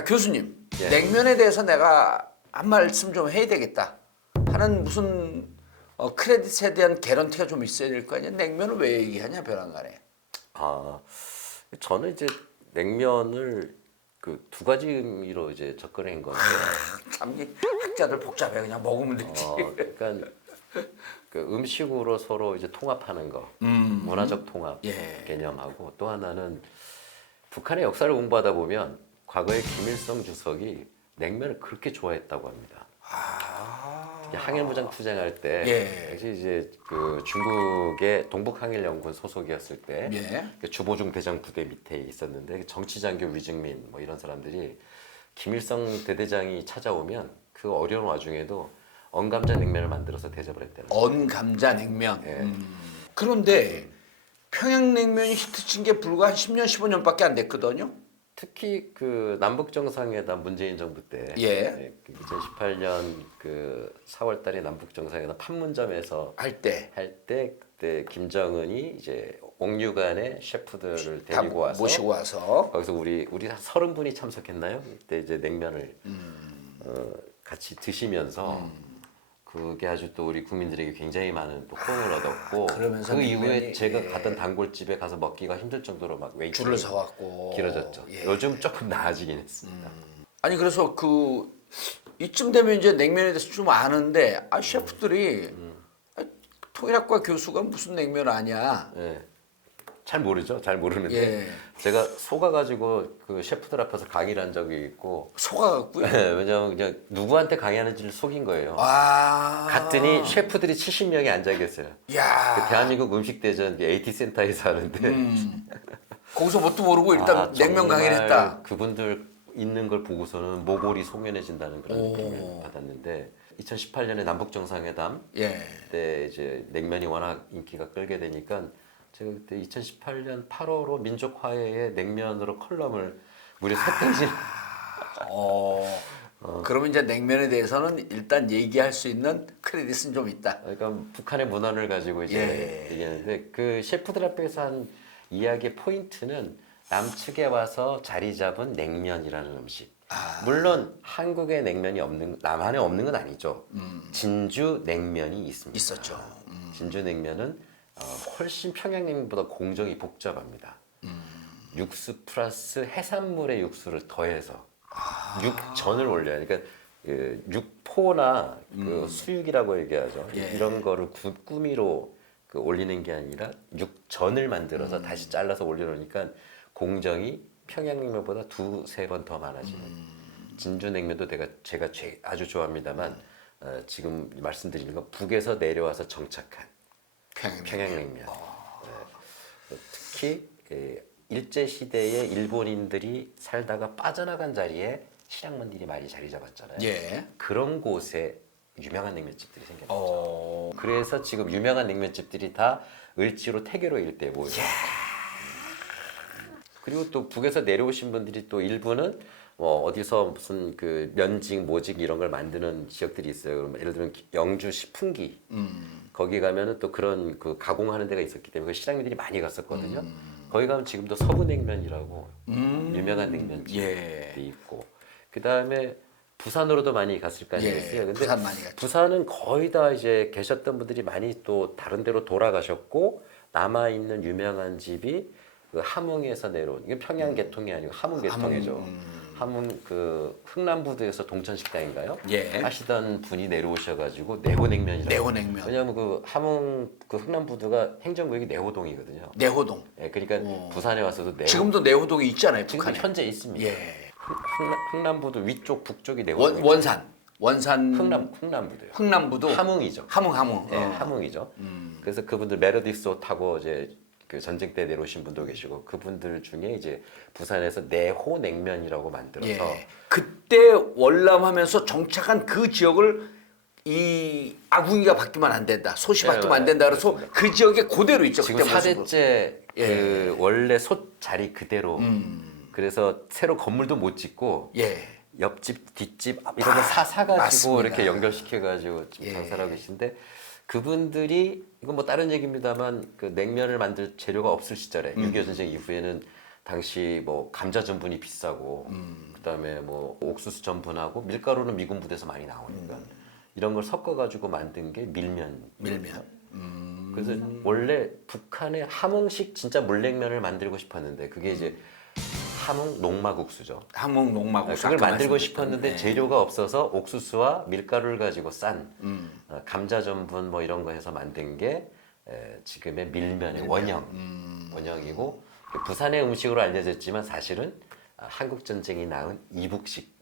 자, 교수님, 예. 냉면에 대해서 내가 한 말씀 좀 해야 되겠다 하는 무슨 크레딧에 대한 개런티가 좀 있어야 될 거 아니야? 냉면을 왜 얘기하냐, 벼랑간에. 아, 저는 이제 냉면을 그 두 가지 의미로 이제 접근한 건데, 참, 이 학자들 복잡해. 그냥 먹으면 되지. 그러니까 그 음식으로 서로 이제 통합하는 거, 문화적 통합 예. 개념하고 또 하나는 북한의 역사를 공부하다 보면 과거에 김일성 주석이 냉면을 그렇게 좋아했다고 합니다. 항일무장 투쟁할 때 예. 당시 이제 그 중국의 동북항일연군 소속이었을 때 예. 그 주보중 대장 부대 밑에 있었는데 정치장교 위증민 뭐 이런 사람들이 김일성 대대장이 찾아오면 그 어려운 와중에도 언감자 냉면을 만들어서 대접을 했다는 거예요. 언감자 냉면. 예. 그런데 평양냉면이 히트친 게 불과 한 10년, 15년밖에 안 됐거든요. 특히 그 남북 정상회담 문재인 정부 때 예. 2018년 그 4월달에 남북 정상회담 판문점에서 할 때. 그때 김정은이 이제 옥류관의 셰프들을 다 데리고 와서 모시고 와서. 거기서 우리 한 30분이 참석했나요? 그때 이제 냉면을 같이 드시면서 그게 아주 또 우리 국민들에게 굉장히 많은 또 호응을 얻었고 그러면서 그 이후에 냉면이, 제가 예. 갔던 단골집에 가서 먹기가 힘들 정도로 막 웨이팅이 줄을 서왔고. 길어졌죠. 예. 요즘 조금 나아지긴 했습니다. 아니 그래서 그 이쯤 되면 이제 냉면에 대해서 좀 아는데 셰프들이 통일학과 교수가 무슨 냉면 아냐. 예. 잘 모르죠. 잘 모르는데 예. 제가 속아가지고 그 셰프들 앞에서 강의를 한 적이 있고 속아갖고요. 왜냐면 그냥 누구한테 강의하는지를 속인 거예요. 아. 갔더니 셰프들이 70명이 앉아 계세요. 야. 그 대한민국 음식대전 AT 센터에서 하는데 거기서 뭣도 모르고 일단 냉면 정말 강의를 했다. 그분들 있는 걸 보고서는 모골이 송연해진다는 그런 느낌을 받았는데 2018년에 남북 정상회담 예. 때 이제 냉면이 워낙 인기가 끌게 되니까 제가 그때 2018년 8월호 민족화해의 냉면으로 컬럼을 무려 3페이지 그러면 이제 냉면에 대해서는 일단 얘기할 수 있는 크레딧은 좀 있다. 그러니까 북한의 문화를 가지고 이제 예. 얘기하는데 그 셰프들 앞에서 한 이야기의 포인트는 남측에 와서 자리 잡은 냉면이라는 음식. 물론 한국의 냉면이 없는 남한에 없는 건 아니죠. 진주 냉면이 있습니다. 있었죠. 진주 냉면은 훨씬 평양냉면보다 공정이 복잡합니다. 육수 플러스 해산물의 육수를 더해서 육전을 올려요. 그러니까 그 육포나 그 수육이라고 얘기하죠. 예. 이런 거를 꾸미로 그 올리는 게 아니라 육전을 만들어서 다시 잘라서 올려놓으니까 공정이 평양냉면보다 2-3번 더 많아지는. 진주냉면도 제가 아주 좋아합니다만 지금 말씀드리는 건 북에서 내려와서 정착한 평양냉면. 특히 일제 시대에 일본인들이 살다가 빠져나간 자리에 실향민들이 많이 자리 잡았잖아요. 예. 그런 곳에 유명한 냉면집들이 생겼죠. 그래서 지금 유명한 냉면집들이 다 을지로 태계로 일대에 모여 있어요. 그리고 또 북에서 내려오신 분들이 또 일부는 어디서 무슨 그 면직, 모직 이런 걸 만드는 지역들이 있어요. 그럼 예를 들면 영주 시풍기 거기 가면은 또 그런 그 가공하는 데가 있었기 때문에 그 실향민들이 많이 갔었거든요. 거기 가면 지금도 서부냉면이라고 유명한 냉면집이 예. 있고 그 다음에 부산으로도 많이 갔을 거 예, 아니겠어요. 근데 부산 많이 갔죠. 부산은 거의 다 이제 계셨던 분들이 많이 또 다른 데로 돌아가셨고 남아 있는 유명한 집이 그 함흥에서 내려온 이게 평양 계통이 아니고 함흥 계통이죠. 함흥 그 흥남부두에서 동천식당인가요? 예. 하시던 분이 내려오셔가지고 내호냉면이라고. 내호냉면. 왜냐하면 그 함흥 그 흥남부두가 행정구역이 내호동이거든요. 내호동. 예, 그러니까 부산에 와서도 내호. 지금도 내호동이 있잖아요, 지금 북한에. 현재 있습니다. 예. 흥남부두 위쪽 북쪽이 내호동. 원산. 흥남부두요. 흥남부도. 함흥이죠. 함흥. 예, 함흥이죠. 그래서 그분들 메르디스 타고 이제 그 전쟁 때 내려오신 분도 계시고 그분들 중에 이제 부산에서 내호냉면이라고 만들어서 예. 그때 월남하면서 정착한 그 지역을 이 아궁이가 바뀌면 안 된다. 솥이 바뀌면 안 된다. 그래서 그 지역에 그대로 있죠. 지금 그때 모습은. 4대째 그 원래 솥 자리 그대로 그래서 새로 건물도 못 짓고 예. 옆집 뒷집 이런 거 사가지고 맞습니다. 이렇게 연결시켜가지고 지금 장사를 하고 계신데 그분들이 이건 뭐 다른 얘기입니다만 그 냉면을 만들 재료가 없을 시절에 6.25 전쟁 이후에는 당시 뭐 감자 전분이 비싸고 그다음에 뭐 옥수수 전분하고 밀가루는 미군 부대에서 많이 나오니까 이런 걸 섞어가지고 만든 게 밀면. 그래서 원래 북한의 함흥식 진짜 물냉면을 만들고 싶었는데 그게 이제 함흥 녹마국수죠. 함흥 녹마국수 그걸 아까 만들고 말씀드렸던, 싶었는데 네. 재료가 없어서 옥수수와 밀가루를 가지고 싼 감자 전분 뭐 이런 거 해서 만든 게 지금의 밀면의 원형이고 부산의 음식으로 알려졌지만 사실은 한국 전쟁이 낳은 이북식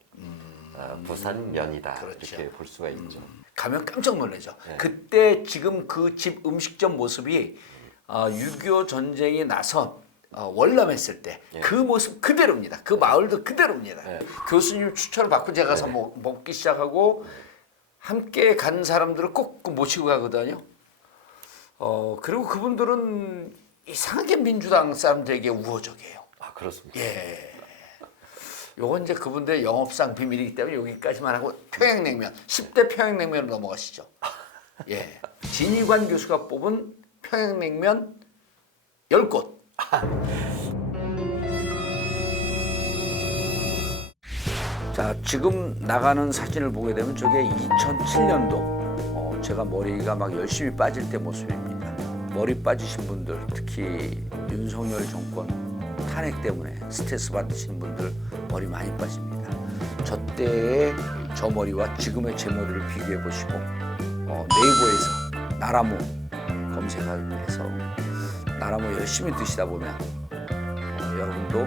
부산 면이다 그렇죠. 이렇게 볼 수가 있죠. 가면 깜짝 놀라죠. 네. 그때 지금 그 집 음식점 모습이 6.25 전쟁이 나서 월남했을 때 그 모습 그대로입니다. 그 마을도 그대로입니다. 네. 교수님 추천을 받고 제가 가서 네. 먹기 시작하고 함께 간 사람들을 꼭 모시고 가거든요. 그리고 그분들은 이상하게 민주당 사람들에게 우호적이에요. 아 그렇습니다. 예. 요건 이제 그분들의 영업상 비밀이기 때문에 여기까지만 하고 평양냉면 10대 평양냉면으로 넘어가시죠. 예. 진희관 교수가 뽑은 평양냉면 10곳. 자, 지금 나가는 사진을 보게 되면 저게 2007년도 제가 머리가 막 열심히 빠질 때 모습입니다. 머리 빠지신 분들, 특히 윤석열 정권 탄핵 때문에 스트레스 받으시는 분들 머리 많이 빠집니다. 저 때의 저 머리와 지금의 제 머리를 비교해 보시고 네이버에서 나라모 검색해서 나라모 열심히 드시다 보면 여러분도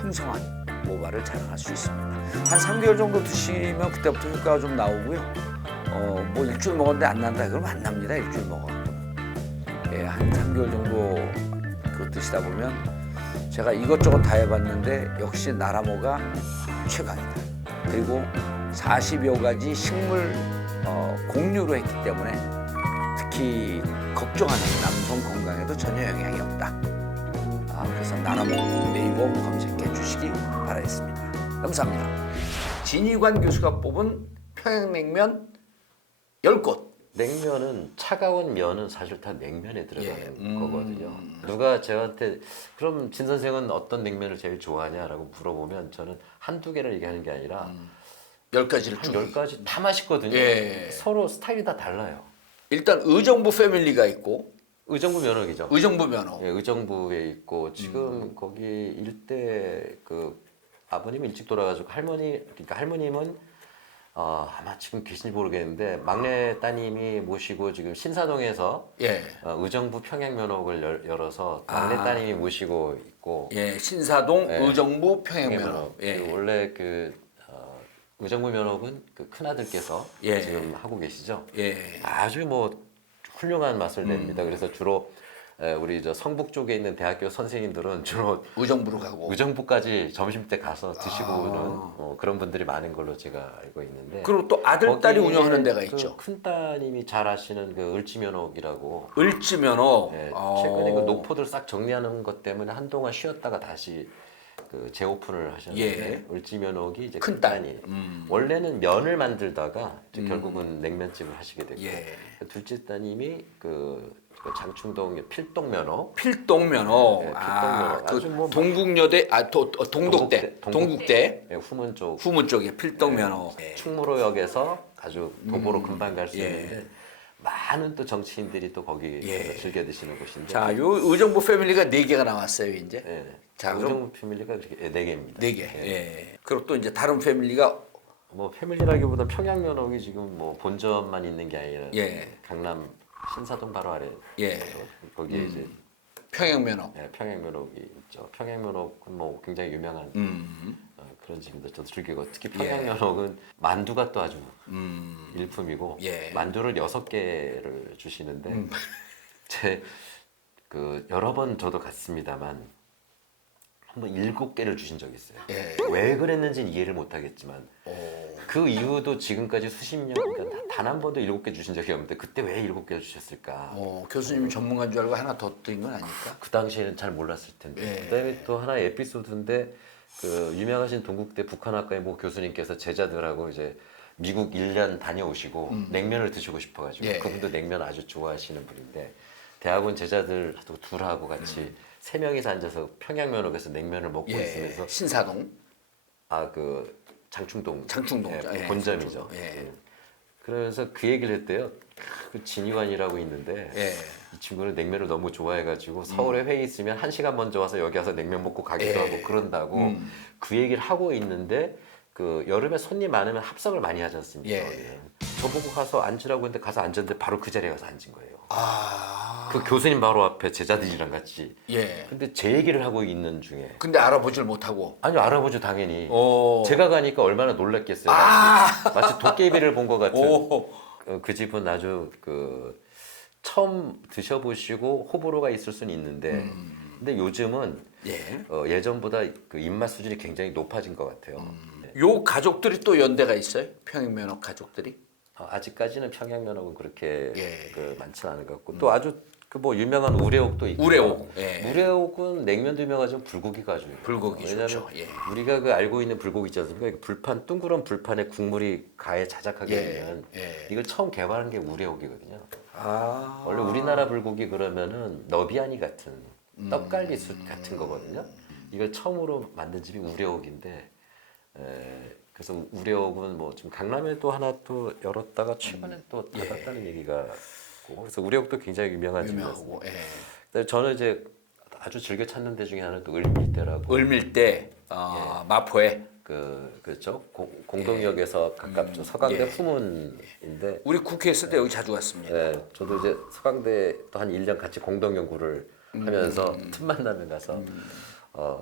풍성한 모발을 자랑할 수 있습니다. 한 3개월 정도 드시면 그때부터 효과가 좀 나오고요. 뭐 일주일 먹었는데 안 난다 그러면 안 납니다. 일주일 먹어갖고. 예, 한 3개월 정도 그거 드시다 보면 제가 이것저것 다 해봤는데 역시 나라모가 최강이다. 그리고 40여 가지 식물 공유로 했기 때문에 특히 걱정하는 남성 건강에도 전혀 영향이 없다. 그래서 나라모 네이버 검색해 주시기 바라겠습니다. 감사합니다. 진희관 교수가 뽑은 평양냉면 10곳. 냉면은 차가운 면은 사실 다 냉면에 들어가는 예. 거거든요. 누가 저한테 그럼 진 선생은 어떤 냉면을 제일 좋아하냐라고 물어보면 저는 한두 개를 얘기하는 게 아니라 10가지를 한 쭉. 10가지 다 맛있거든요. 예. 서로 스타일이 다 달라요. 일단 의정부 패밀리가 있고 의정부 면허기죠. 의정부 면허. 예, 의정부에 있고 지금 거기 일대 그 아버님이 일찍 돌아가지고 그러니까 할머님은 아마 지금 계신지 모르겠는데 막내 따님이 모시고 지금 신사동에서 예. 의정부 평양면허를 열어서 막내 따님이 모시고 있고 예, 신사동 예. 의정부 평양면허. 평양면허. 예. 그리고 원래 의정부 면허는 그 큰아들께서 예. 지금 하고 계시죠. 예. 아주 뭐 훌륭한 맛을 냅니다. 그래서 주로 우리 저 성북 쪽에 있는 대학교 선생님들은 주로 의정부로 가고. 의정부까지 점심 때 가서 드시고 오는 그런 분들이 많은 걸로 제가 알고 있는데. 그리고 또 아들 딸이 거기에 운영하는 데가 그 있죠. 큰 따님이 잘 아시는 그 을지면옥이라고. 을지 면허. 예, 최근에 그 노포들 싹 정리하는 것 때문에 한동안 쉬었다가 다시 그 재오픈을 하셨는데 을지면옥이 이제 큰 큰 딸. 딸이 원래는 면을 만들다가 이제 결국은 냉면집을 하시게 됐고 예. 둘째 따님이 그 장충동 필동면허 필동면허. 예, 필동면허. 그 아주 뭐 동국여대 동독대. 동국대. 예, 후문 쪽 후문 쪽에 필동면허. 예. 충무로역에서 아주 도보로 금방 갈 수 예. 있는데 많은 또 정치인들이 또 거기에서 예. 즐겨 드시는 곳인데. 자, 요 의정부 패밀리가 4개가 나왔어요, 이제. 예. 자, 그럼 의정부 패밀리가 이렇게 4개입니다. 4개. 예. 그리고 또 이제 다른 패밀리가 뭐 패밀리라기보다 평양면허기 지금 뭐 본점만 있는 게 아니라 예. 강남 신사동 바로 아래 예. 거기에 이제 평양면허. 평양면허기 있죠. 평양면허는 뭐 굉장히 유명한 그런 집인데 저도 즐기고 특히 평양면허는 만두가 또 아주 일품이고 예. 만두를 6개를 주시는데 제 그 여러 번 저도 갔습니다만 한번 7개를 주신 적이 있어요. 예. 왜 그랬는지는 이해를 못 하겠지만 오. 그 이후도 지금까지 수십 년 그러니까 단 한 번도 7개 주신 적이 없는데 그때 왜 7개 주셨을까? 교수님이 전문가인 줄 알고 하나 더 드린 건 아닐까? 그 당시에는 잘 몰랐을 텐데. 예. 그다음에 또 하나의 에피소드인데 그 유명하신 동국대 북한학과의 모 교수님께서 제자들하고 이제 미국 1년 다녀오시고 냉면을 드시고 싶어가지고 예. 그분도 냉면 아주 좋아하시는 분인데 대학원 제자들 둘하고 같이 세 명이서 앉아서 평양면허에서 냉면을 먹고 있으면서 신사동, 그 장충동 예, 본점이죠. 예. 그래서 그 얘기를 했대요. 그 진이환이라고 있는데 예. 이 친구는 냉면을 너무 좋아해가지고 서울에 회의 있으면 1시간 먼저 와서 여기 와서 냉면 먹고 가기도 하고 그런다고 그 얘기를 하고 있는데 그 여름에 손님 많으면 합석을 많이 하지 않습니까? 예. 저보고 가서 앉으라고 했는데 가서 앉았는데 바로 그 자리에 가서 앉은 거예요. 아, 그 교수님 바로 앞에 제자들이랑 같이. 예. 근데 제 얘기를 하고 있는 중에 근데 알아보질 못하고. 아니요 알아보죠 당연히. 오. 제가 가니까 얼마나 놀랐겠어요. 아. 마치 도깨비를 본 것 같은. 오. 그 집은 아주 그 처음 드셔보시고 호불호가 있을 수는 있는데 근데 요즘은 예. 예전보다 그 입맛 수준이 굉장히 높아진 것 같아요. 요 가족들이 또 연대가 있어요? 평양면허 가족들이? 아직까지는 평양면허는 그렇게 예. 그 많지는 않은 것 같고 또 아주 그 뭐 유명한 우레옥도 있고 우레옥. 예. 우레옥은 냉면도 유명하지만 불고기 가죽이에요. 불고기 왜냐하면 좋죠. 예. 우리가 그 알고 있는 불고기 있지 않습니까? 이거 불판 둥그런 불판에 국물이 가에 자작하게 예. 되면 예. 이걸 처음 개발한 게 우레옥이거든요. 아. 원래 우리나라 불고기 그러면은 너비아니 같은 떡갈비 숯 같은 거거든요. 이걸 처음으로 만든 집이 우레옥인데 그래서 우레옥은 뭐 지금 강남에 또 하나 또 열었다가 최근에 또 닫았다는 얘기가 있고 그래서 우레옥도 굉장히 유명한 집이었어요. 유명하고. 예. 근데 저는 이제 아주 즐겨 찾는 데 중에 하나는 또 을밀대라고 을밀대 마포에 그렇죠 공동역에서 가깝죠. 서강대 예. 후문인데 우리 국회 있을 때 여기 자주 갔습니다. 네, 저도 이제 서강대 또 한 1년 같이 공동 연구를 하면서 틈만 나면 가서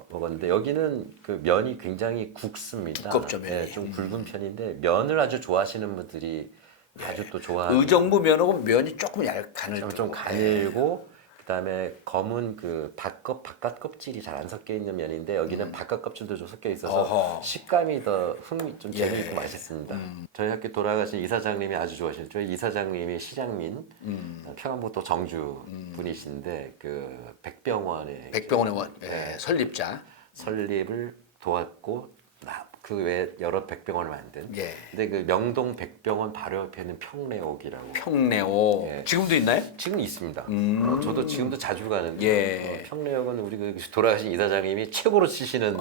먹었는데 여기는 그 면이 굉장히 굵습니다. 두껍죠, 면이. 네, 좀 굵은 편인데 면을 아주 좋아하시는 분들이 아주 또 좋아하는 의정부 면하고 면이 조금 가늘고 좀 가늘고 그다음에 검은 그 바깥 껍질이 잘 안 섞여 있는 면인데 여기는 바깥 껍질도 좀 섞여 있어서 어허. 식감이 더 좀 재미있고 맛있습니다. 저희 학교 돌아가신 이사장님이 아주 좋아하시는 저희 이사장님이 시장민 평안북도 정주 분이신데 그 백병원의 설립자. 설립을 도왔고 그 외에 여러 백병원을 만든. 예. 근데 그 명동 백병원 바로 옆에 있는 평내옥이라고. 평내오. 예. 지금도 있나요? 지금 있습니다. 저도 지금도 자주 가는데 예. 평내역은 우리 그 돌아가신 이사장님이 최고로 치시는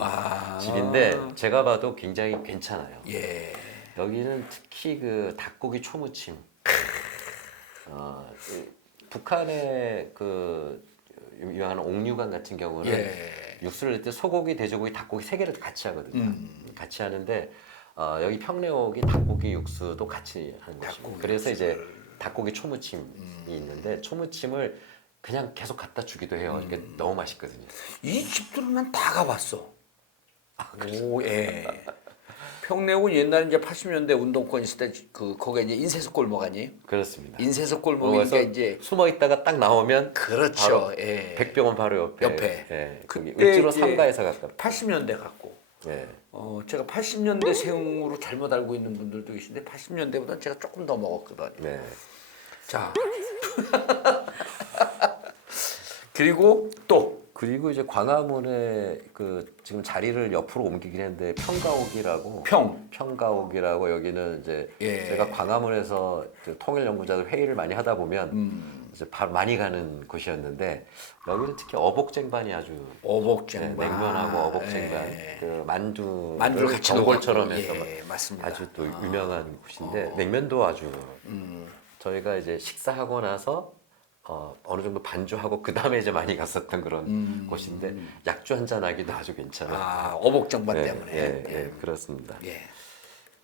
집인데 제가 봐도 굉장히 괜찮아요. 예. 여기는 특히 그 닭고기 초무침. 북한의 그 유명한 옥류관 같은 경우는 육수를 낼 때 소고기, 돼지고기, 닭고기 세 개를 같이 하거든요. 같이 하는데 여기 평내옥이 닭고기 육수도 같이 하는 곳이고 그래서 이제 닭고기 초무침이 있는데 초무침을 그냥 계속 갖다 주기도 해요. 이게 너무 맛있거든요. 이 집들은 난 다 가봤어. 오, 예. 평내옥은 옛날에 이제 80년대 운동권 있을 때 거기가 이제 인쇄소 골목 아니에요? 그렇습니다. 인쇄소 골목이니까 이제 숨어 있다가 딱 나오면 그렇죠. 바로 예. 백병원 바로 옆에. 예. 거기 그때 을지로 이제 3가에서 가깝다. 80년대 갔고. 예. 제가 80년대 생으로 잘못 알고 있는 분들도 계신데 80년대보다 제가 조금 더 먹었거든요. 네. 자. 그리고 또 그리고 이제 광화문에 그 지금 자리를 옆으로 옮기긴 했는데 평가옥이라고 평가옥이라고 여기는 이제 예. 제가 광화문에서 이제 통일연구자들 회의를 많이 하다 보면 이제 많이 가는 곳이었는데 여기는 특히 어복쟁반이 아주 어복쟁반 냉면하고 어복쟁반 예. 그 만두를 같이 전골처럼 넣어갖고. 해서 예, 맞습니다. 아주 또 유명한 곳인데 냉면도 아주 저희가 이제 식사하고 나서 어느 정도 반주하고 그 다음에 이제 많이 갔었던 그런 곳인데 약주 한잔 하기도 아주 괜찮아요. 어복쟁반 때문에. 예, 그렇습니다. 예.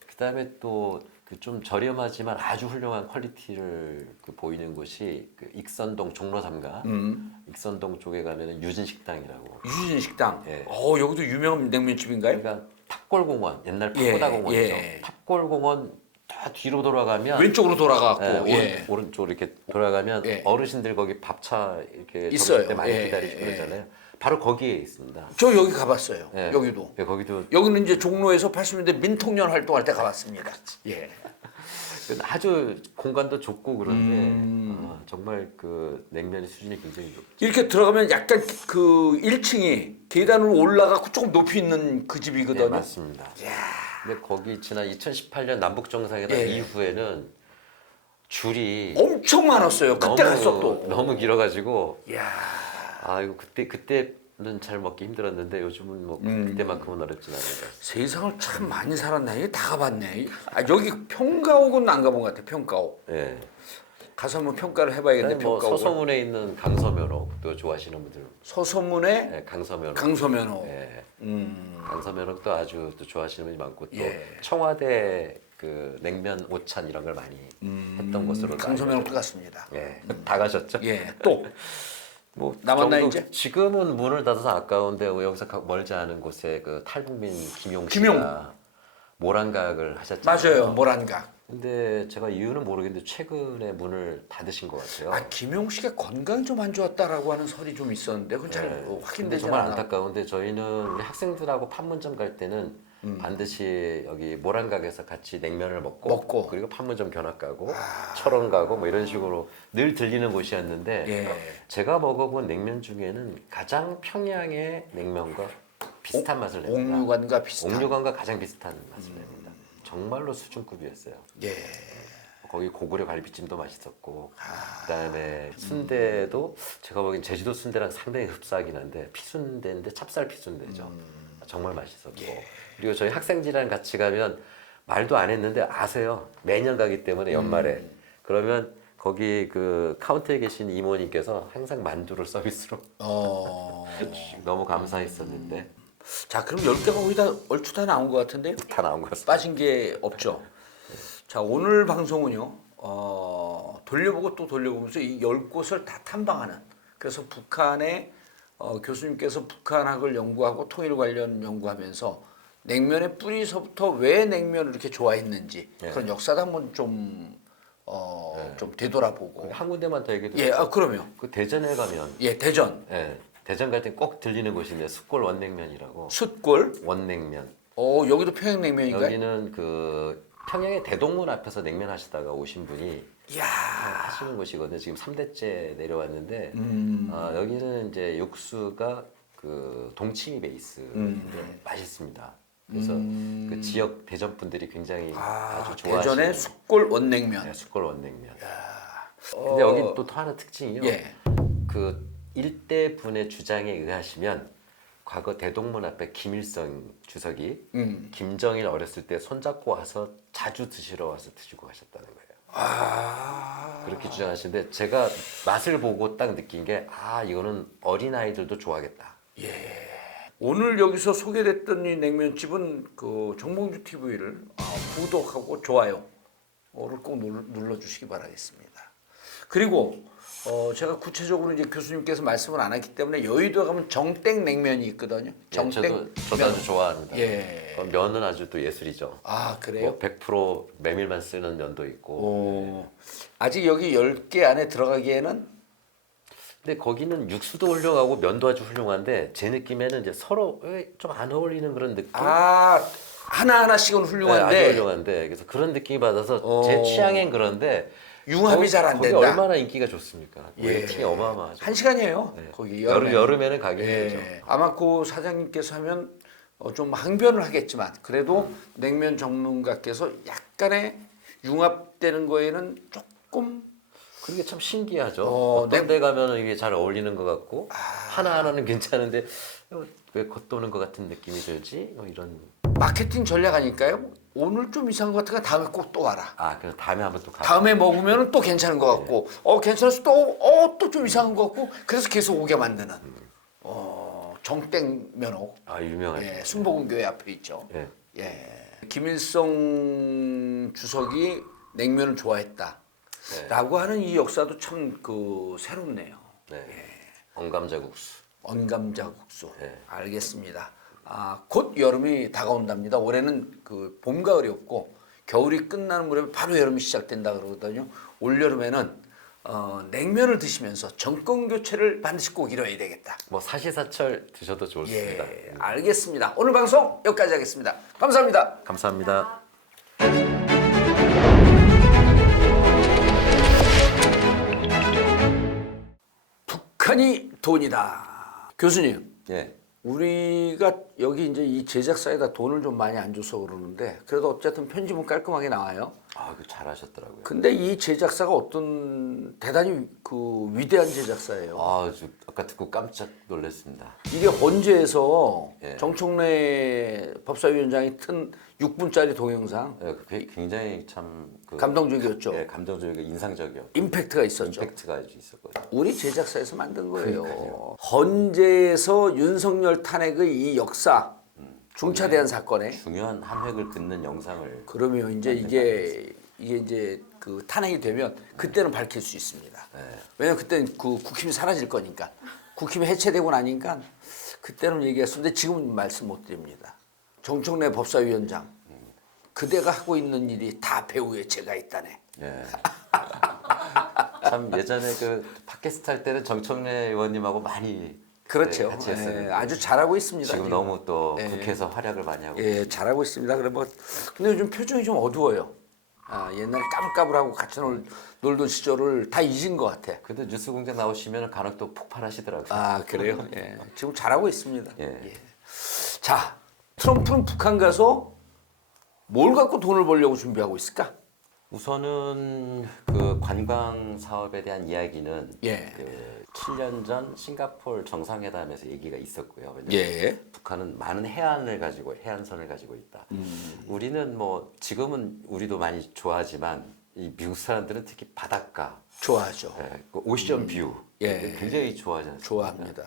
그 다음에 또 그 좀 저렴하지만 아주 훌륭한 퀄리티를 그 보이는 곳이 그 익선동 종로 3가 익선동 쪽에 가면은 유진식당이라고. 유진 식당. 예. 여기도 유명한 냉면집인가요? 그러니까 탑골공원 옛날 파고다공원이죠. 예. 탑골공원 다 뒤로 돌아가면 왼쪽으로 돌아가고 오른쪽으로 이렇게 돌아가면 예. 어르신들 거기 밥차 이렇게 있어요. 점심 때 많이 예, 기다리시고 예. 그러잖아요. 바로 거기에 있습니다. 저 여기 가봤어요. 예. 여기도. 예, 거기도 여기는 이제 종로에서 80년대 민통년 활동할 때 가봤습니다. 예. 아주 공간도 좁고 그런데 정말 그 냉면의 수준이 굉장히 높죠. 이렇게 들어가면 약간 그 1층이 계단으로 올라가고 조금 높이 있는 그 집이거든요. 네, 맞습니다. 근데 거기 지난 2018년 남북 정상회담 예. 이후에는 줄이 엄청 많았어요. 그때 갔었도. 너무 길어가지고 이야. 아 이거 그때는 잘 먹기 힘들었는데 요즘은 뭐 그때만큼은 어렵진 않은 것 같아요. 세상을 참 많이 살았네. 이게 다 가봤네. 아, 여기 평가옥은 안 가본 것 같아. 평가옥. 예. 가서 한번 평가를 해봐야겠네. 그다음에 뭐 평가옥을. 서소문에 있는 강서면옥도 좋아하시는 분들. 서소문에 예, 강서면옥. 강서면허. 예. 강서면옥도 아주 또 좋아하시는 분이 많고 또 예. 청와대 그 냉면 오찬 이런 걸 많이 했던 곳으로 강서면허도 갔습니다. 예. 다 가셨죠? 예. 또 뭐 남았나 정도 이제? 지금은 문을 닫아서 아까운데 여기서 멀지 않은 곳에 그 탈북민 김용 김용. 씨가 모란각을 하셨잖아요. 맞아요. 모란각. 근데 제가 이유는 모르겠는데 최근에 문을 닫으신 것 같아요. 아 김용 씨가 건강이 좀 안 좋았다라고 하는 설이 좀 있었는데 그건 잘 근데 확인되지 정말 않아. 안타까운데 저희는 우리 학생들하고 판문점 갈 때는 반드시 여기 모란각에서 같이 냉면을 먹고 그리고 판문점 견학 가고 철원 가고 뭐 이런 식으로 늘 들리는 곳이었는데 예. 제가 먹어본 냉면 중에는 가장 평양의 냉면과 비슷한 맛을 냅니다. 옥류관과 비슷한. 옥류관과 가장 비슷한 맛을 냅니다. 정말로 수준급이었어요. 예. 거기 고구려 갈비찜도 맛있었고 그다음에 순대도 제가 보기엔 제주도 순대랑 상당히 흡사하긴 한데 피순대인데 찹쌀 피순대죠. 정말 맛있었고 그리고 저희 학생들이랑 같이 가면 말도 안 했는데 아세요. 매년 가기 때문에 연말에 그러면 거기 그 카운터에 계신 이모님께서 항상 만두를 서비스로 너무 감사했었는데 자 그럼 10개가 거의 다 얼추 다 나온 것 같은데요? 다 나온 것 같습니다. 빠진 게 없죠. 자 오늘 방송은요. 돌려보고 또 돌려보면서 이 10곳을 다 탐방하는. 그래서 북한의 교수님께서 북한학을 연구하고 통일 관련 연구하면서 냉면의 뿌리서부터 왜 냉면을 이렇게 좋아했는지 그런 역사도 한번 좀 되돌아보고. 한 군데만 더 얘기해도 예, 그럼요. 그 대전에 가면 예, 대전 대전 갈 때 꼭 들리는 곳인데 숫골 원냉면이라고 숫골. 원냉면 여기도 평양냉면인가요? 여기는 그 평양의 대동문 앞에서 냉면 하시다가 오신 분이 이야. 하시는 곳이거든요. 지금 3대째 내려왔는데 여기는 이제 육수가 그 동치미 베이스인데 맛있습니다. 그래서 그 지역 대전 분들이 굉장히 아주 좋아하시는 대전의 숫골 원냉면. 네, 숫골 원냉면. 근데 여기 또 하나 특징이요. 예. 그 일대 분의 주장에 의하시면 과거 대동문 앞에 김일성 주석이 김정일 어렸을 때 손잡고 와서 자주 드시러 와서 드시고 가셨다는 거예요. 그렇게 주장하시는데 제가 맛을 보고 딱 느낀 게 이거는 어린 아이들도 좋아하겠다. 오늘 여기서 소개됐던 이 냉면집은 그 정봉주 TV를 구독하고 좋아요를 꼭 눌러주시기 바라겠습니다. 그리고 제가 구체적으로 이제 교수님께서 말씀을 안 했기 때문에 여의도에 가면 정땡 냉면이 있거든요. 정땡 저도 아주 좋아합니다. 예. 면은 아주 또 예술이죠. 그래요? 뭐 100% 메밀만 쓰는 면도 있고. 아직 여기 10개 안에 들어가기에는 근데 거기는 육수도 훌륭하고 면도 아주 훌륭한데 제 느낌에는 이제 서로 좀 안 어울리는 그런 느낌. 하나하나씩은 네, 훌륭한데 아주 훌륭한데 그래서 그런 느낌이 받아서 제 취향엔 그런데 융합이 잘 안 거기 된다. 얼마나 인기가 좋습니까? 웨이팅이 어마어마하죠. 1시간이에요. 네. 거기 여름에는 가기 힘들죠. 아마 그 사장님께서 하면 좀 항변을 하겠지만 그래도 냉면 전문가께서 약간의 융합되는 거에는 조금 그게 참 신기하죠. 네. 어떤 데 가면은 이게 잘 어울리는 것 같고 하나하나는 괜찮은데 왜 겉도는 것 같은 느낌이 들지? 이런. 마케팅 전략 아닐까요? 오늘 좀 이상한 것 같으니까 다음에 꼭 또 와라. 그래서 다음에 한번 또 가. 다음에 먹으면 또 괜찮은 것 같고 괜찮아서 또 좀 이상한 것 같고 그래서 계속 오게 만드는 정땡 면옥. 유명하죠. 순복음교회 앞에 있죠. 예. 김일성 주석이 냉면을 좋아했다. 라고 하는 이 역사도 참 새롭네요. 네. 언감자국수. 언감자국수. 네. 알겠습니다. 곧 여름이 다가온답니다. 올해는 봄, 가을이었고 겨울이 끝나는 무렵에 바로 여름이 시작된다 그러거든요. 올 여름에는 냉면을 드시면서 정권 교체를 반드시 꼭 이뤄야 되겠다. 뭐 사시사철 드셔도 좋습니다. 알겠습니다. 오늘 방송 여기까지 하겠습니다. 감사합니다. 감사합니다. 북한이 돈이다. 교수님. 예. 우리가 여기 이제 이 제작사에다 돈을 좀 많이 안 줘서 그러는데 그래도 어쨌든 편집은 깔끔하게 나와요. 아, 그 잘하셨더라고요. 근데 이 제작사가 어떤 대단히 그 위대한 제작사예요. 아, 저 아까 듣고 깜짝 놀랐습니다. 이게 헌재에서 예. 정청래 법사위원장이 튼 6분짜리 동영상 예, 굉장히 참 감동적이었죠. 예, 감동적이고 인상적이었고 임팩트가 있었죠. 임팩트가 아주 있었거든요. 우리 제작사에서 만든 거예요. 그러니까요. 헌재에서 윤석열 탄핵의 이 역사 중차대한 사건에 중요한 한 획을 긋는 영상을 그러면 이제 이게 이제 그 탄핵이 되면 그때는 밝힐 수 있습니다. 왜냐면 그때는 그 국힘이 사라질 거니까 국힘이 해체되고 나니까 그때는 얘기할 수 있는데 지금은 말씀 못 드립니다. 정청래 법사위원장 그대가 하고 있는 일이 다 배우에 제가 있다네. 예. 참 예전에 그 팟캐스트 할 때는 정청래 의원님하고 많이 그렇죠. 같이 했었는데 아주 잘하고 있습니다. 지금 너무 또 국회에서 활약을 많이 하고 예, 잘하고 있습니다. 그래 뭐 근데 요즘 표정이 좀 어두워요. 아, 옛날에 까불까불하고 같이 놀던 시절을 다 잊은 것 같아. 근데 뉴스공장 나오시면 간혹 또 폭발하시더라고요. 아 그래요? 예, 지금 잘하고 있습니다. 예. 예. 자, 트럼프는 북한 가서 뭘 갖고 돈을 벌려고 준비하고 있을까? 우선은 그 관광 사업에 대한 이야기는 예. 그 7년 전 싱가포르 정상회담에서 얘기가 있었고요. 왜냐하면 예. 북한은 많은 해안선을 가지고 있다. 우리는 뭐 지금은 우리도 많이 좋아하지만 이 미국 사람들은 특히 바닷가, 좋아하죠. 그 오션 뷰 예. 굉장히 좋아하지 않습니까? 좋아합니다.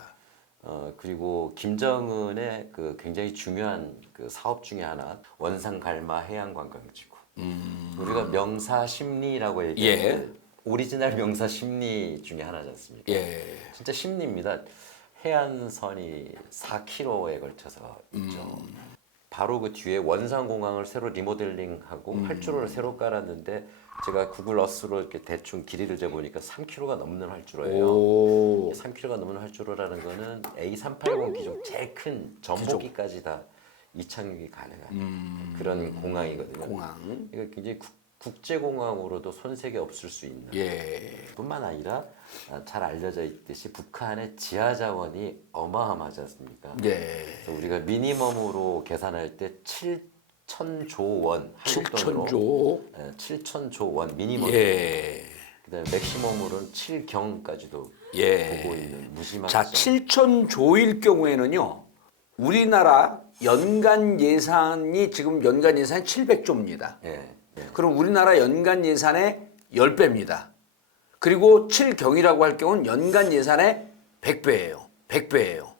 그리고 김정은의 그 굉장히 중요한 그 사업 중에 하나 원산 갈마 해양관광지구. 우리가 명사 심리라고 얘기하는데 오리지널 명사 심리 중에 하나지 않습니까? 예. 진짜 심리입니다. 해안선이 4km에 걸쳐서 있죠. 바로 그 뒤에 원산공항을 새로 리모델링하고 활주로를 새로 깔았는데 제가 구글 어스로 이렇게 대충 길이를 재보니까 3km가 넘는 활주로예요. 오. 3km가 넘는 활주로라는 거는 A380 기종 제일 큰 전복기까지 다 이착륙이 가능한 그런 공항이거든요. 공항. 이거 굉장히 국제공항으로도 손색이 없을 수 있는. 예. 뿐만 아니라 잘 알려져 있듯이 북한의 지하 자원이 어마어마하지 않습니까? 예. 그래서 우리가 미니멈으로 계산할 때 7천조 원 한국 돈으로 7천조. 7천조 원 미니멈. 예. 그다음에 맥시멈으로는 7경까지도 예. 보고 있는 무심한. 자, 7천조일 경우에는요. 우리나라 연간 예산이 지금 연간 예산이 700조입니다. 예. 예. 그럼 우리나라 연간 예산의 10배입니다. 그리고 7경이라고 할 경우는 연간 예산의 100배예요. 100배예요.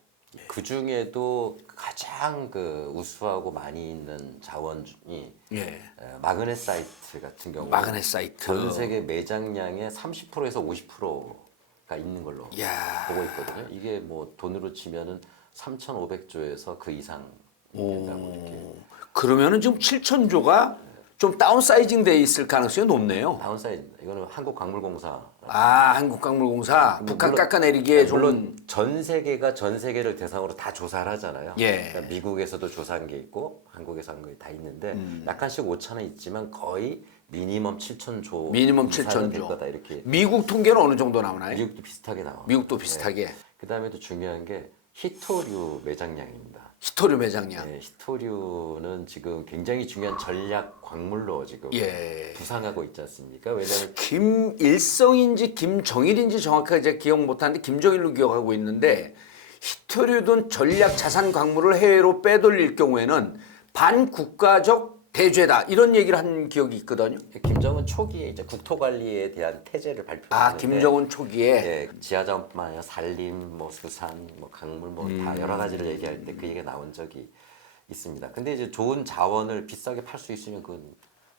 그 중에도 가장 그 우수하고 많이 있는 자원이 예. 마그네사이트 같은 경우 마그네사이트. 전 세계 매장량의 30%에서 50%가 있는 걸로 이야. 보고 있거든요. 이게 뭐 돈으로 치면은 3,500조에서 그 이상 된다고 이렇게. 그러면은 지금 7천조가 좀 다운사이징 돼 있을 가능성이 높네요. 다운사이드 이거는 한국광물공사. 아, 한국광물공사 북한 깎아내리기에 좀 물론 전 세계가 전 세계를 대상으로 다 조사를 하잖아요. 예. 그러니까 미국에서도 조사한 게 있고 한국에서 한 게 다 있는데 약간씩 오차는 있지만 거의 미니멈 7천조 미니멈 이상은 될 7천조. 거다 이렇게. 미국 통계는 어느 정도 나오나요? 미국도 비슷하게 나와. 미국도 비슷하게. 그다음에 또 중요한 게 히토류 매장량입니다. 히토류 매장량. 네, 히토류는 지금 굉장히 중요한 전략 광물로 지금 예. 부상하고 있지 않습니까? 왜냐하면 김일성인지 김정일인지 정확하게 제가 기억 못하는데 김정일로 기억하고 있는데 히토류든 전략 자산 광물을 해외로 빼돌릴 경우에는 반국가적 대죄다 이런 얘기를 한 기억이 있거든요. 김정은 초기에 이제 국토 관리에 대한 태제를 발표했는데 아, 김정은 초기에 예, 지하자원뿐만 아니라 산림, 뭐 수산, 뭐 강물, 뭐 다 여러 가지를 얘기할 때 그 얘기가 나온 적이 있습니다. 근데 이제 좋은 자원을 비싸게 팔 수 있으면 그건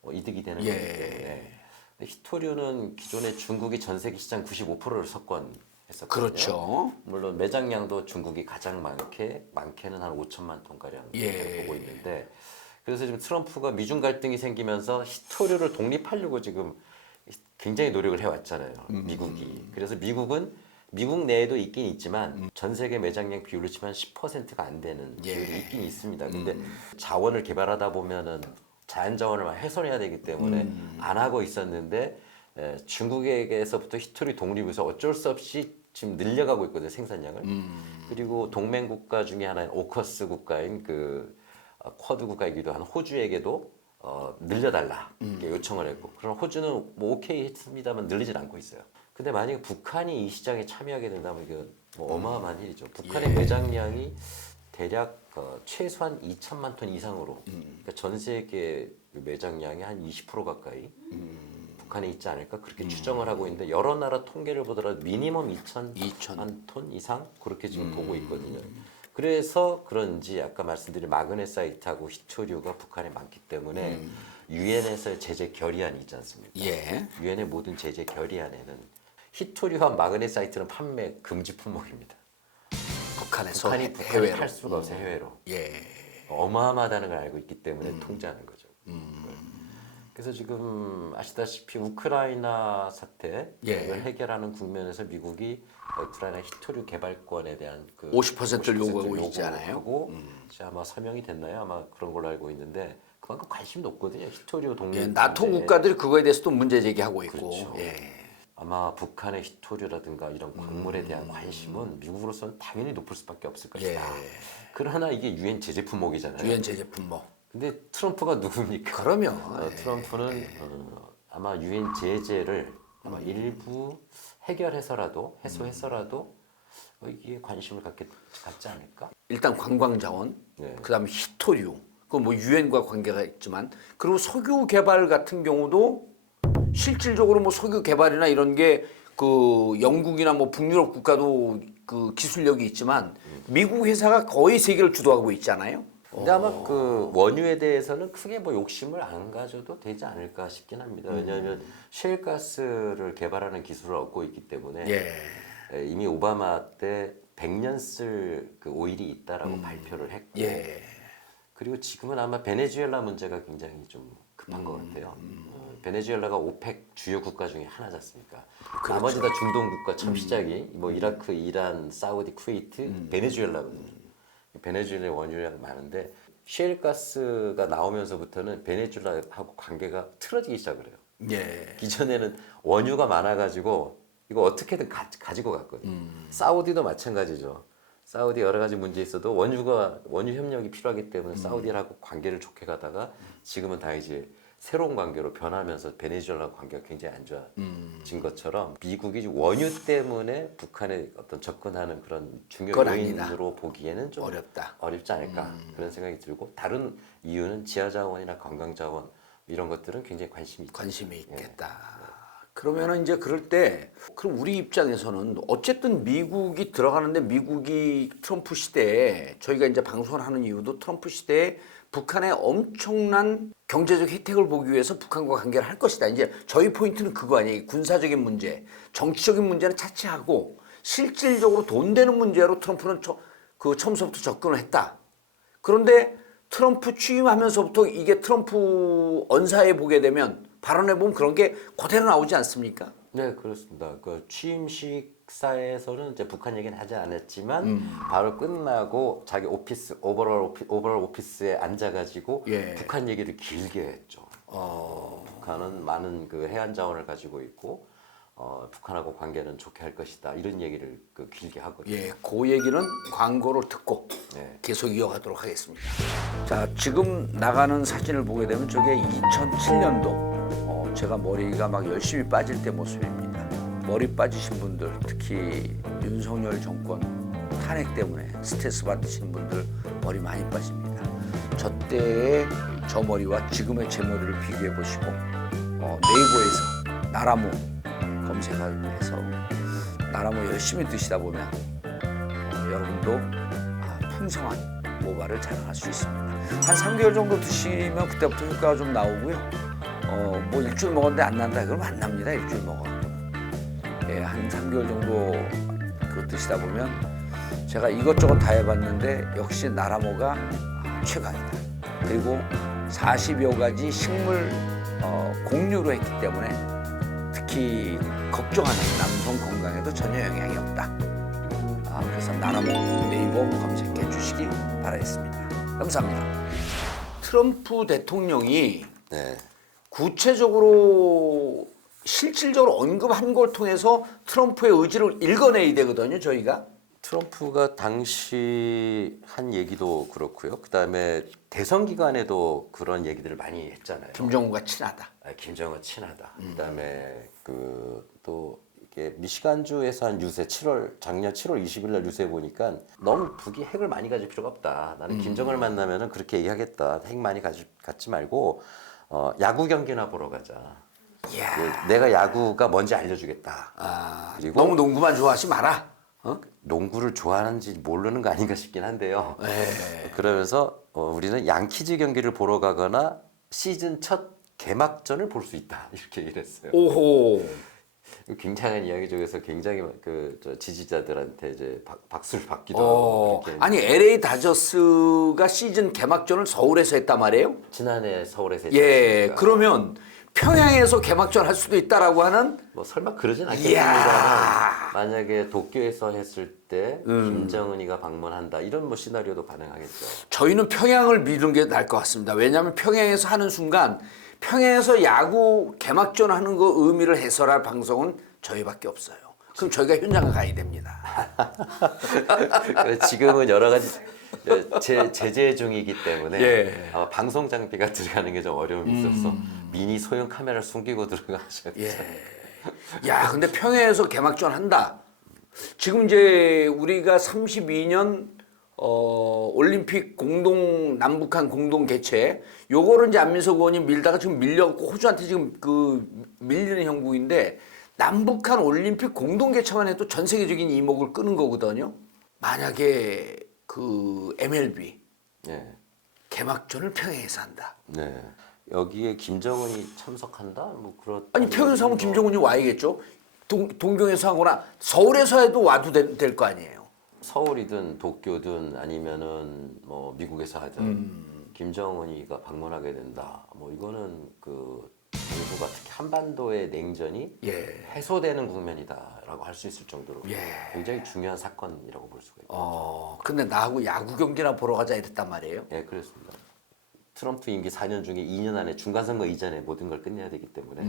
뭐 이득이 되는 거기 때문에. 근데 히토류는 기존에 중국이 전 세계 시장 95%를 석권했었거든요. 그렇죠. 물론 매장량도 중국이 가장 많게는 한 5천만 톤가량 예. 보고 있는데 그래서 지금 트럼프가 미중 갈등이 생기면서 히토류를 독립하려고 지금 굉장히 노력을 해왔잖아요. 미국이. 그래서 미국은 미국 내에도 있긴 있지만 전 세계 매장량 비율로 치면 10%가 안 되는 비율이 있긴 있습니다. 근데 자원을 개발하다 보면은 자연 자원을 훼손해야 되기 때문에 안 하고 있었는데 중국에게서부터 히토류 독립해서 어쩔 수 없이 지금 늘려가고 있거든요, 생산량을. 그리고 동맹 국가 중에 하나인 오커스 국가인 그 쿼드 국가이기도 한 호주에게도 늘려달라 이렇게 요청을 했고, 그럼 호주는 뭐 오케이 했습니다만 늘리진 않고 있어요. 근데 만약에 북한이 이 시장에 참여하게 된다면 이거 뭐 어마어마한 일이죠. 북한의 매장량이 대략 최소한 2천만 톤 이상으로, 그러니까 전 세계 매장량의 한 20% 가까이 북한에 있지 않을까 그렇게 추정을 하고 있는데, 여러 나라 통계를 보더라도 미니멈 2천만 톤 이상 그렇게 지금 보고 있거든요. 그래서 그런지 아까 말씀드린 마그네사이트하고 히토류가 북한에 많기 때문에 유엔에서 제재 결의안이 있지 않습니까? 예. 유엔의 모든 제재 결의안에는 히토류와 마그네사이트는 판매 금지 품목입니다. 북한에서 북한이 해외로 팔 수가 없어요, 해외로. 예. 어마어마하다는 걸 알고 있기 때문에 통제하는 거죠. 그래서 지금 아시다시피 우크라이나 사태 예. 이걸 해결하는 국면에서 미국이 우크라이나 히토류 개발권에 대한 그 50%를 요구하고 있잖아요. 요구하고 이제 아마 서명이 됐나요? 아마 그런 걸로 알고 있는데 그만큼 관심이 높거든요. 히토류 동맹. 예, 나토 국가들이 그거에 대해서 또 문제 제기하고 있고. 그렇죠. 예. 아마 북한의 히토류라든가 이런 광물에 대한 관심은 미국으로서는 당연히 높을 수밖에 없을 것이다. 예. 그러나 이게 유엔 제재 품목이잖아요. 유엔 제재 품목. 근데 트럼프가 누굽니까? 그러면 트럼프는 아마 유엔 제재를 아마 일부 해결해서라도 해소해서라도 이게 관심을 갖지 않을까? 일단 관광 자원, 네. 그다음에 히토류, 그 뭐 유엔과 관계가 있지만, 그리고 석유 개발 같은 경우도 실질적으로 뭐 석유 개발이나 이런 게 그 영국이나 뭐 북유럽 국가도 그 기술력이 있지만 미국 회사가 거의 세계를 주도하고 있잖아요. 근데 아마 그 원유에 대해서는 크게 뭐 욕심을 안 가져도 되지 않을까 싶긴 합니다. 왜냐하면 셰일가스를 개발하는 기술을 얻고 있기 때문에 예. 이미 오바마 때 100년 쓸 그 오일이 있다라고 발표를 했고, 예. 그리고 지금은 아마 베네수엘라 문제가 굉장히 좀 급한 것 같아요. 베네수엘라가 오펙 주요 국가 중에 하나지 않습니까? 그렇죠. 나머지 다 중동 국가 처음 시작이 뭐 이라크, 이란, 사우디, 쿠웨이트, 베네수엘라거든요. 베네수엘라의 원유량이 많은데 셰일가스가 나오면서부터는 베네수엘라하고 관계가 틀어지기 시작을 해요. 예. 기존에는 원유가 많아가지고 이거 어떻게든 가지고 갔거든요. 사우디도 마찬가지죠. 사우디 여러 가지 문제 있어도 원유 협력이 필요하기 때문에 사우디하고 관계를 좋게 가다가 지금은 다 이제 새로운 관계로 변하면서 베네수엘라 관계가 굉장히 안 좋아진 것처럼 미국이 원유 때문에 북한에 어떤 접근하는 그런 중요 그건 요인으로 아니다. 보기에는 좀 어렵다. 어렵지 않을까 그런 생각이 들고, 다른 이유는 지하자원이나 관광자원 이런 것들은 굉장히 관심이 있겠다. 그러면은 이제 그럴 때, 그럼 우리 입장에서는 어쨌든 미국이 들어가는데, 미국이 트럼프 시대에, 저희가 이제 방송을 하는 이유도 트럼프 시대에 북한의 엄청난 경제적 혜택을 보기 위해서 북한과 관계를 할 것이다. 이제 저희 포인트는 그거 아니에요. 군사적인 문제, 정치적인 문제는 차치하고 실질적으로 돈 되는 문제로 트럼프는 처음부터 접근을 했다. 그런데 트럼프 취임하면서부터 이게 트럼프 언사에 보게 되면, 발언해 보면 그런 게 그대로 나오지 않습니까? 네, 그렇습니다. 그 취임식 사에서는 이제 북한 얘기는 하지 않았지만 바로 끝나고 자기 오피스 오버롤 오피스에 앉아가지고 예. 북한 얘기를 길게 했죠. 북한은 많은 그 해안 자원을 가지고 있고 북한하고 관계는 좋게 할 것이다, 이런 얘기를 그 길게 하거든요. 예, 그 얘기는 광고를 듣고 네. 계속 이어가도록 하겠습니다. 자, 지금 나가는 사진을 보게 되면 저게 2007년도 제가 머리가 막 열심히 빠질 때 모습입니다. 머리 빠지신 분들, 특히 윤석열 정권 탄핵 때문에 스트레스 받으신 분들 머리 많이 빠집니다. 저 때의 저 머리와 지금의 제 머리를 비교해 보시고 네이버에서 나라모 검색해서 나라모 열심히 드시다 보면 여러분도 풍성한 모발을 자랑할 수 있습니다. 한 3개월 정도 드시면 그때부터 효과가 좀 나오고요. 뭐 일주일 먹었는데 안 난다 그러면 안 납니다. 일주일 먹어갖고는. 예, 한 3개월 정도 그 드시다 보면, 제가 이것저것 다 해봤는데 역시 나라모가 최강이다. 그리고 40여 가지 식물 공유로 했기 때문에 특히 걱정하는 남성 건강에도 전혀 영향이 없다. 그래서 나라모 네이버 검색해 주시기 바라겠습니다. 감사합니다. 트럼프 대통령이 네. 구체적으로 실질적으로 언급한 걸 통해서 트럼프의 의지를 읽어내야 되거든요, 저희가. 트럼프가 당시 한 얘기도 그렇고요. 그다음에 대선 기간에도 그런 얘기들을 많이 했잖아요. 김정은과 친하다. 김정은 친하다. 그다음에 또 이게 미시간주에서 한 유세 작년 7월 20일 날 유세 보니까 너무 북이 핵을 많이 가질 필요가 없다. 나는 김정은을 만나면은 그렇게 얘기하겠다. 핵 많이 갖지 말고 야구 경기나 보러 가자. 이야. 내가 야구가 뭔지 알려주겠다. 그리고 너무 농구만 좋아하지 마라. 농구를 좋아하는지 모르는 거 아닌가 싶긴 한데요. 네. 그러면서 우리는 양키즈 경기를 보러 가거나 시즌 첫 개막전을 볼 수 있다. 이렇게 얘기를 했어요. 오호. 굉장한 이야기 중에서 굉장히 저 지지자들한테 이제 박수를 받기도 하고 그렇게 아니 LA 다저스가 시즌 개막전을 서울에서 했단 말이에요? 지난해 서울에서 했지 예. 않습니까? 그러면 평양에서 개막전 할 수도 있다라고 하는 뭐 설마 그러진 이야. 않겠습니다만 만약에 도쿄에서 했을 때 김정은이가 방문한다 이런 뭐 시나리오도 가능하겠죠. 저희는 평양을 미루는 게 나을 것 같습니다. 왜냐하면 평양에서 하는 순간 평양에서 야구 개막전 하는 거 의미를 해설할 방송은 저희밖에 없어요. 그럼 저희가 현장에 가야 됩니다. 지금은 여러 가지 제재 중이기 때문에 예. 아마 방송 장비가 들어가는 게 좀 어려움이 있어서 미니 소형 카메라를 숨기고 들어가셔야 돼요. 예. 야, 근데 평양에서 개막전 한다. 지금 이제 우리가 32년 올림픽 남북한 공동 개최 요거를 이제 안민석 의원이 밀다가 지금 밀려갖고 호주한테 지금 밀리는 형국인데 남북한 올림픽 공동 개최만 해도 전 세계적인 이목을 끄는 거거든요. 만약에 MLB 예. 개막전을 평양에서 한다. 네. 여기에 김정은이 참석한다? 뭐 그렇. 아니 평양에서 하면 김정은이 와야겠죠. 동경에서 하거나 서울에서 해도 와도 될 거 아니에요. 서울이든 도쿄든 아니면은 뭐 미국에서 하든 김정은이가 방문하게 된다. 뭐 이거는 정부가 특히 한반도의 냉전이 예. 해소되는 국면이다라고 할 수 있을 정도로 예. 굉장히 중요한 사건이라고 볼 수가 있죠. 근데 나하고 야구 경기나 보러 가자 이랬단 말이에요. 예, 그렇습니다. 트럼프 임기 4년 중에 2년 안에 중간선거 이전에 모든 걸 끝내야 되기 때문에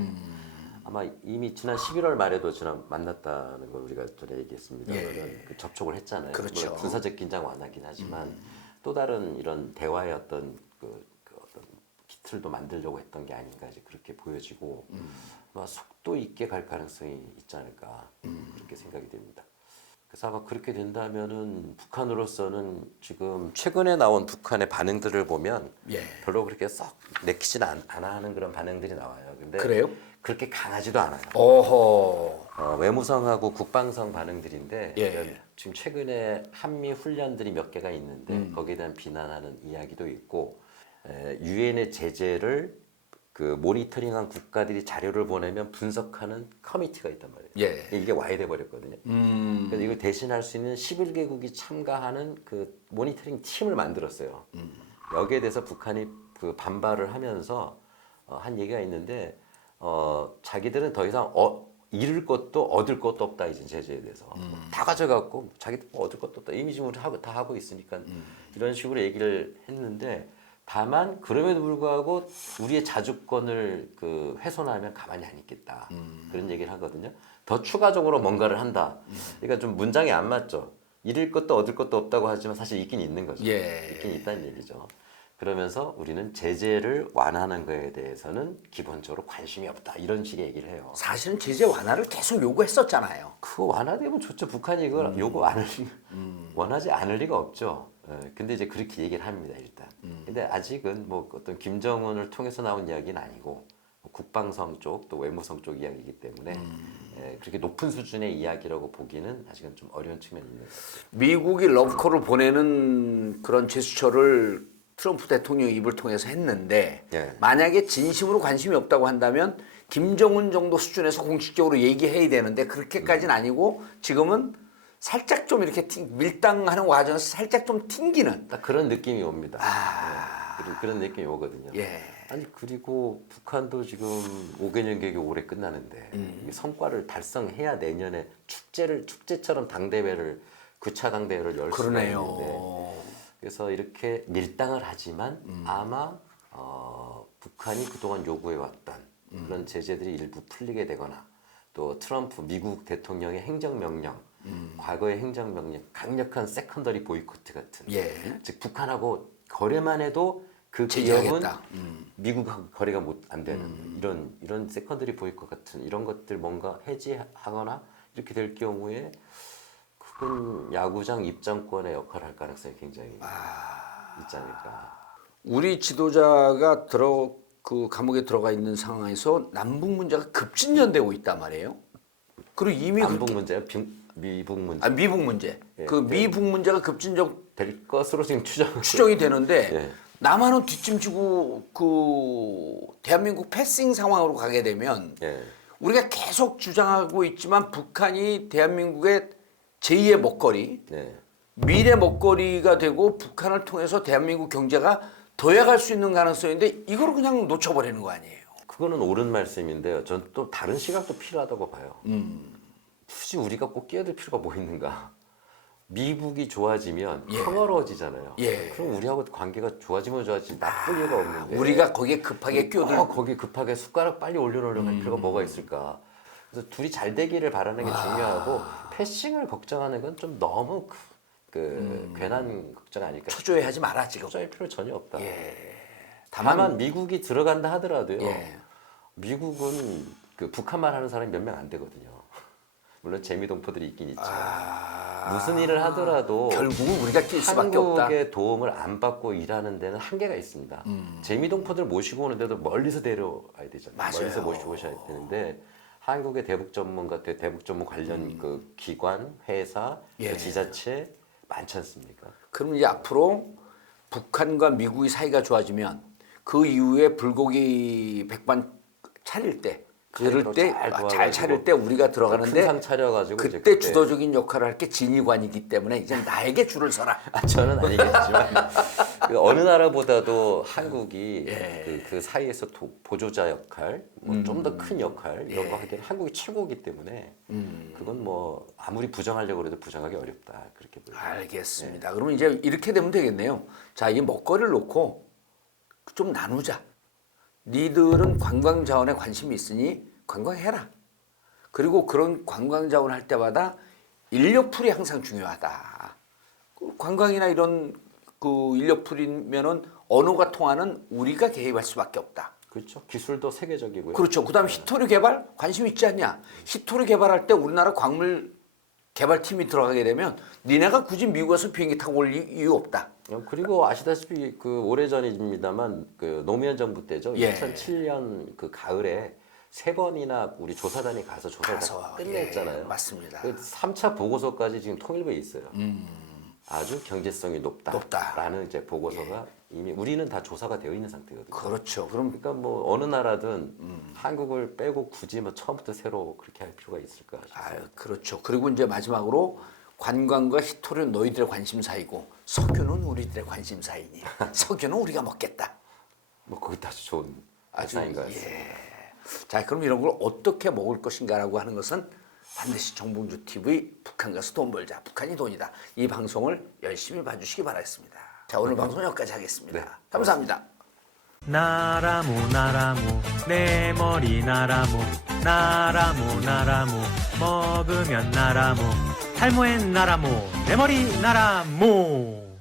아마 이미 지난 11월 말에도 만났다는 걸 우리가 전에 얘기했습니다. 예. 접촉을 했잖아요. 그렇죠. 물론 군사적 긴장 완화긴 하지만 또 다른 이런 대화의 어떤 어떤 기틀도 만들려고 했던 게 아닌가 이제 그렇게 보여지고 아마 속도 있게 갈 가능성이 있지 않을까 그렇게 생각이 됩니다. 그래서 아마 그렇게 된다면은 북한으로서는 지금 최근에 나온 북한의 반응들을 보면 예. 별로 그렇게 썩 내키진 않아 하는 그런 반응들이 나와요. 근데 그래요? 그렇게 강하지도 않아요. 오호. 외무성하고 국방성 반응들인데 예. 지금 최근에 한미 훈련들이 몇 개가 있는데 거기에 대한 비난하는 이야기도 있고 유엔의 제재를 모니터링한 국가들이 자료를 보내면 분석하는 커미티가 있단 말이에요. 예. 이게 와야 돼 버렸거든요. 그래서 이걸 대신할 수 있는 11개국이 참가하는 모니터링 팀을 만들었어요. 여기에 대해서 북한이 반발을 하면서 한 얘기가 있는데 자기들은 더 이상 잃을 것도 얻을 것도 없다 이제 제재에 대해서 다 가져갔고 자기들 얻을 것도 없다 이미 지금 다 하고 있으니까 이런 식으로 얘기를 했는데 다만 그럼에도 불구하고 우리의 자주권을 훼손하면 가만히 안 있겠다 그런 얘기를 하거든요. 더 추가적으로 뭔가를 한다. 그러니까 좀 문장이 안 맞죠. 잃을 것도 얻을 것도 없다고 하지만 사실 있긴 있는 거죠. 예. 있긴 있다는 얘기죠. 그러면서 우리는 제재를 완화하는 거에 대해서는 기본적으로 관심이 없다 이런 식의 얘기를 해요. 사실은 제재 완화를 계속 요구했었잖아요. 그거 완화되면 좋죠. 북한이 이걸 원하지 않을 리가 없죠. 근데 이제 그렇게 얘기를 합니다 일단. 근데 아직은 뭐 어떤 김정은을 통해서 나온 이야기는 아니고 국방성 쪽 또 외무성 쪽 이야기이기 때문에 그렇게 높은 수준의 이야기라고 보기는 아직은 좀 어려운 측면이 있는 것 같아요. 미국이 러브콜을 보내는 그런 제스처를 트럼프 대통령 입을 통해서 했는데 예. 만약에 진심으로 관심이 없다고 한다면 김정은 정도 수준에서 공식적으로 얘기해야 되는데 그렇게까지는 아니고 지금은 살짝 좀 이렇게 밀당하는 과정에서 살짝 좀 튕기는 딱 그런 느낌이 옵니다. 그런 느낌이 오거든요. 예. 아니 그리고 북한도 지금 5개년 계획이 올해 끝나는데 이 성과를 달성해야 내년에 축제처럼 당대회를 9차 당대회를 열 수가 있는데 그러네요. 그래서 이렇게 밀당을 하지만 아마 북한이 그동안 요구해왔던 그런 제재들이 일부 풀리게 되거나 또 트럼프 미국 대통령의 행정명령 과거의 행정명령, 강력한 세컨더리 보이콧 같은. 예. 즉 북한하고 거래만 해도 그 기업은 제재하겠다. 미국하고 거래가 안 되는 이런 세컨더리 보이콧 같은 이런 것들 뭔가 해지하거나 이렇게 될 경우에 그건 야구장 입장권의 역할을 할 가능성이 굉장히 있지 않을까. 우리 지도자가 그 감옥에 들어가 있는 상황에서 남북 문제가 급진전되고 있단 말이에요. 그리고 이미 남북 문제요? 미북 문제. 미북 문제. 예, 그 미북 문제가 급진전 될 것으로 지금 추정이 되는데 예. 남한은 뒷짐지고 그 대한민국 패싱 상황으로 가게 되면 예. 우리가 계속 주장하고 있지만 북한이 대한민국의 제2의 먹거리, 네. 미래 먹거리가 되고 북한을 통해서 대한민국 경제가 도약할 수 있는 가능성인데 이걸 그냥 놓쳐버리는 거 아니에요. 그거는 옳은 말씀인데요. 전 또 다른 시각도 필요하다고 봐요. 굳이 우리가 꼭 끼어들 필요가 뭐 있는가? 미국이 좋아지면 예. 평화로워지잖아요. 예. 그럼 우리하고 관계가 좋아지면 좋아지지 나쁠 이유가 없는데 우리가 거기에 급하게 끼어들 거기 급하게 숟가락 빨리 올려놓으려고 할 필요가 뭐가 있을까? 그래서 둘이 잘 되기를 바라는 게 중요하고 패싱을 걱정하는 건 좀 너무 괜한 걱정 아닐까? 초조해하지 마라 지금. 초조할 필요 전혀 없다. 예. 다만 미국이 들어간다 하더라도요. 예. 미국은 그 북한말 하는 사람이 몇 명 안 되거든요. 물론 재미동포들이 있긴 있지만 무슨 일을 하더라도 결국은 우리가 낄 수밖에 없다. 한국의 도움을 안 받고 일하는 데는 한계가 있습니다. 재미동포들 모시고 오는데도 멀리서 데려와야 되잖아요. 맞아요. 멀리서 모시고 오셔야 되는데 한국의 대북 전문 관련 그 기관, 회사, 예. 그 지자체 많지 않습니까? 그럼 이제 앞으로 북한과 미국의 사이가 좋아지면 그 이후에 불고기 백반 차릴 때 그럴 때 잘 차릴 때 우리가 들어가는데 큰 상 차려가지고 그때 주도적인 역할을 할 게 진위관이기 때문에 이제 나에게 줄을 서라. 저는 아니겠지만 그 어느 나라보다도 한국이 예. 그 사이에서 보조자 역할, 좀 더 큰 역할 이런 거 하기에는 한국이 최고이기 때문에 그건 뭐 아무리 부정하려고 해도 부정하기 어렵다 그렇게 보여요. 알겠습니다. 그러면 이제 이렇게 되면 되겠네요. 자, 이 먹거리를 놓고 좀 나누자. 니들은 관광 자원에 관심이 있으니 관광해라. 그리고 그런 관광 자원을 할 때마다 인력풀이 항상 중요하다. 관광이나 이런 그 인력풀이면은 언어가 통하는 우리가 개입할 수밖에 없다. 그렇죠. 기술도 세계적이고요. 그렇죠. 그다음 히토류 개발 관심 있지 않냐? 히토류 개발할 때 우리나라 광물 개발팀이 들어가게 되면 니네가 굳이 미국에서 비행기 타고 올 이유 없다. 그리고 아시다시피 그 오래전입니다만 그 노무현 정부 때죠. 예. 2007년 그 가을에 3번이나 우리 조사단이 가서 조사를 다 끝냈잖아요. 예, 맞습니다. 그 3차 보고서까지 지금 통일부에 있어요. 아주 경제성이 높다라는 이제 보고서가 이미 우리는 다 조사가 되어 있는 상태거든요. 그렇죠. 그럼 그러니까 뭐 어느 나라든 한국을 빼고 굳이 뭐 처음부터 새로 그렇게 할 필요가 있을까 싶어요. 그렇죠. 그리고 이제 마지막으로 관광과 히토류 너희들의 관심사이고 석유는 우리들의 관심사이니 석유는 우리가 먹겠다. 뭐 그것도 아주 좋은 아주인 것 같습니다. 자, 그럼 이런 걸 어떻게 먹을 것인가라고 하는 것은 반드시 정봉주 TV 북한 가서 돈 벌자. 북한이 돈이다. 이 방송을 열심히 봐주시기 바라겠습니다. 자, 오늘 방송 여기까지 하겠습니다. 네, 감사합니다. 나라무 나라무 내 머리 나라무 나라무 나라무 먹으면 나라무 탈모엔 나라무 내 머리 나라무